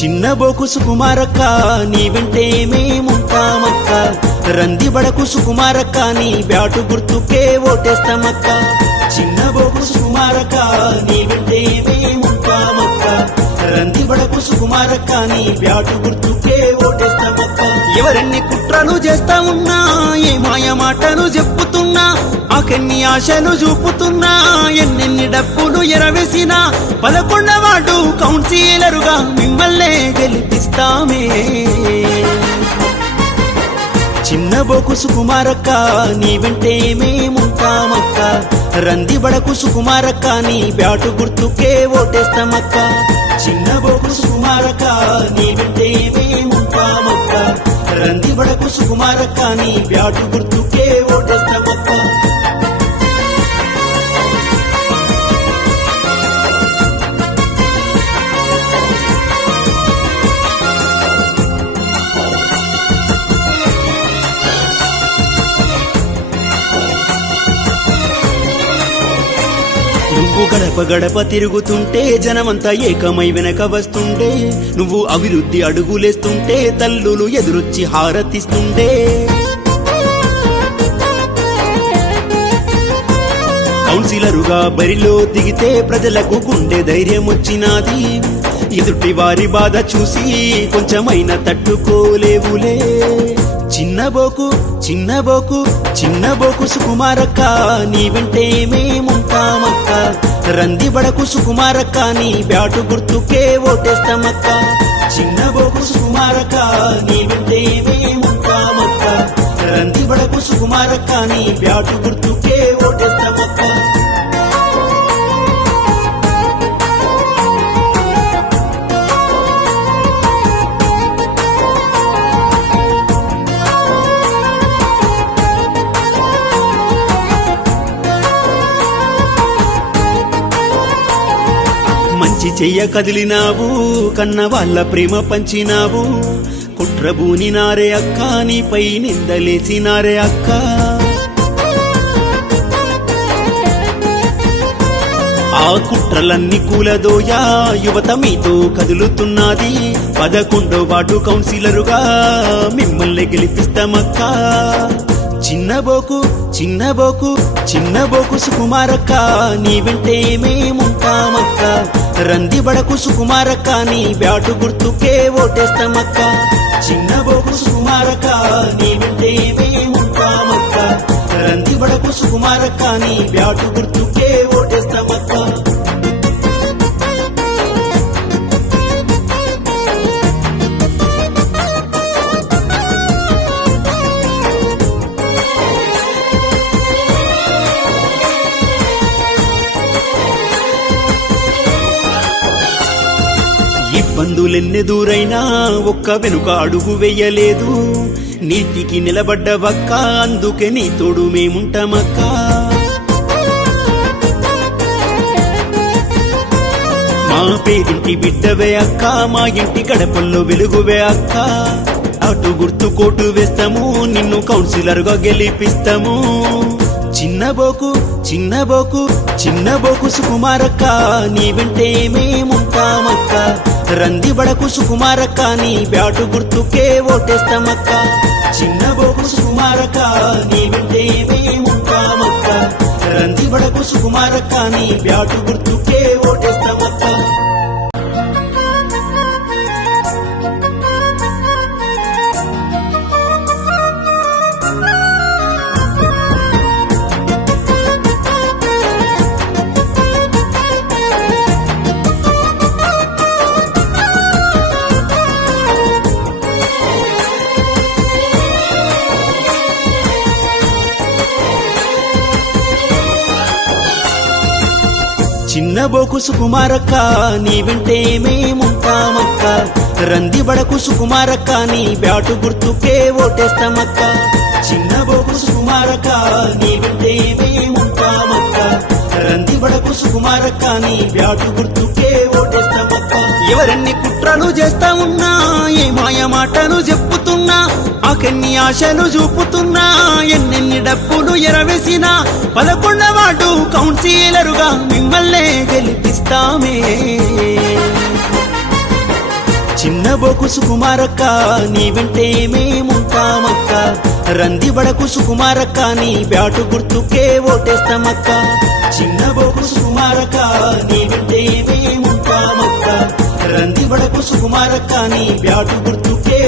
చిన్నబోకు సుకుమారక్క నీ వెంటే మేముంటామక్క, రందిబడకు సుకుమారక్క నీ బ్యాటు గుర్తుకే ఓటేస్తామక్క. చిన్నబోకు సుకుమారక్క నీ వెంటే మేముంటామక్క, రందిబడకు సుకుమారక్క నీ బ్యాటు గుర్తుకే ఓటేస్తామక్క. ఎవరెన్ని కుట్రలు చేస్తా ఉన్నా, ఏ మాయ మాటలు చెప్పుతున్నా, ఆకెన్ని ఆశలు చూపుతున్నా, ఎన్నెన్ని డబ్బులు ఎరవేసినా 11వ వార్డు కౌన్సిలరుగా మిమ్మల్నే గెలిపిస్తామే. చిన్నబోకు సుకుమారక్క నీ వెంటే మేముంటామక్క, రందిబడకు సుకుమారక్క నీ బ్యాటు గుర్తుకే ఓటేస్తామక్క. చిన్నబోకు సుకుమారక్క నీ వెంటే మేముంటామక్క, రందిబడకు సుకుమారక్క నీ బ్యాటు గుర్తుకే ఓటేస్తామక్క. నువ్వు గడప గడప తిరుగుతుంటే జనమంతా ఏకమై వెనక వస్తుండే, నువ్వు అభివృద్ధి అడుగులేస్తుంటే తల్లులు ఎదురొచ్చి హారతిస్తుండే. కౌన్సిలరుగా బరిలో దిగితే ప్రజలకు గుండె ధైర్యం వచ్చినాది, ఎదుటి వారి బాధ చూసి కొంచెమైనా తట్టుకోలేవులే. చిన్నబోకు చిన్నబోకు చిన్నబోకు సుకుమారక్క నీ వెంటే మేముంటామక్క, రందిబడకు సుకుమారక్క నీ బ్యాటు గుర్తుకే ఓటేస్తామక్క. చిన్నబోకు సుకుమారక్క నీ వెంటే మేముంటామక్క, రందిబడకు సుకుమారక్క నీ బ్యాటు గుర్తుకే ఓటేస్తామక్క. మంచి చెయ్య కదిలినావు, కన్న వాళ్ళ ప్రేమ పంచినావు, కుట్రబూని నారే అక్క నీపై నిందలేసినారే అక్క. ఆ కుట్రలన్నీ కూలదోయా యువత మీతో కదులుతున్నది, 11వ వార్డు కౌన్సిలరుగా మిమ్మల్ని గెలిపిస్తామక్క. చిన్నబోకు చిన్నబోకు చిన్నబోకు సుకుమారక్క నీ వెంటే మేముంటామక్క, రందిబడకు సుకుమారక్క నీ బ్యాటు గుర్తుకే ఓటేస్తామక్క. చిన్నబోకు సుకుమారక్క నీ వెంటే మేముంటామక్క, రందిబడకు సుకుమారక్క నీ బ్యాటు గుర్తుకే ఓటేస్తామక్క. ఇబ్బందులెన్నెదురైనా ఒక్క వెనుక అడుగు వెయ్యలేదు, నీతికి నిలబడ్డవక్క అందుకే నీ తోడు మేముంటామక్క. మా పేరింటి బిడ్డవే అక్క, మా ఇంటి గడపల్లో వెలుగువే అక్క. అటు గుర్తు కోటు వేస్తాము, నిన్ను కౌన్సిలర్గా గెలిపిస్తాము. చిన్నబోకు చిన్నబోకు చిన్నబోకు సుకుమారక్క నీ వెంటే మేముంటామక్క, రందిబడకు సుకుమారక్క నీ బ్యాటు గుర్తుకే ఓటేస్తామక్క. చిన్నబోకు సుకుమారక్క నీ వెంటే మేముంటామక్క, రందిబడకు సుకుమారక్క నీ బ్యాటు గుర్తుకే ఓటేస్తామక్క. చిన్నబోకు సుకుమారక్క నీ వెంటే మేముంటామక్క, రంది బడకు సుకుమారక్క నీ బ్యాటు గుర్తుకే ఓటేస్తామక్క చిన్న బోకు సుకుమారక్క నీ వెంటే మేముంటామక్క రంది బడకు సుకుమారక్క నీ బ్యాటు గుర్తుకే ఓటేస్తామక్క ఎవరెన్ని కుట్రలు చేస్తా ఉన్నా ఏ మాయ మాటలు చెప్పుతున్నా ఆకెన్ని ఆశలు చూపుతున్నా ఎన్నెన్ని డబ్బులు ఎరవేసినా 11వ వార్డు కౌన్సిలరుగా మిమ్మల్నే గెలిపిస్తామే చిన్న బోకు సుకుమారక్క నీ వెంటే మేముంటామక్క రంది బడకు సుకుమారక్క నీ బ్యాటు గుర్తుకే ఓటేస్తామక్క చిన్న బోకు సుకుమారక్క నీ వెంటే మేముంటామక్క రంది బడకు సుకుమారక్క నీ బ్యాటు గుర్తుకే